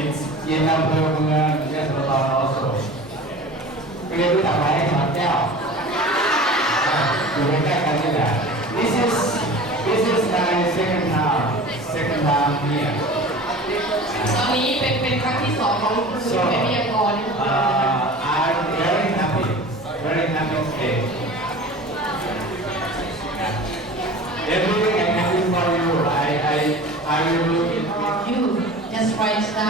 ินกินน้ำเพิ่มเงินเรียนรู้ตอนเราสูงเรียนรู้จากใครทำแก้วอยู่ในแก้วกันนี่แหละ This is this is my second time second time here ตอนนี้เป็นเป็นครั้งที่สองของลูกเป็นพิธีกรนี่ Everything I can do for you, I, I, I will do it. You just write down.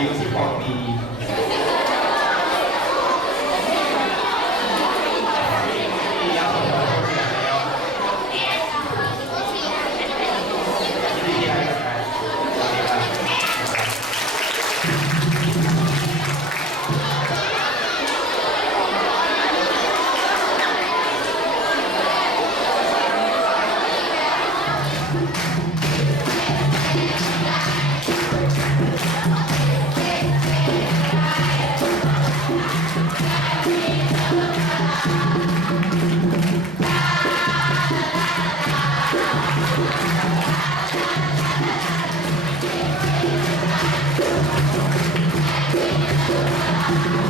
tem esse foco de Thank you.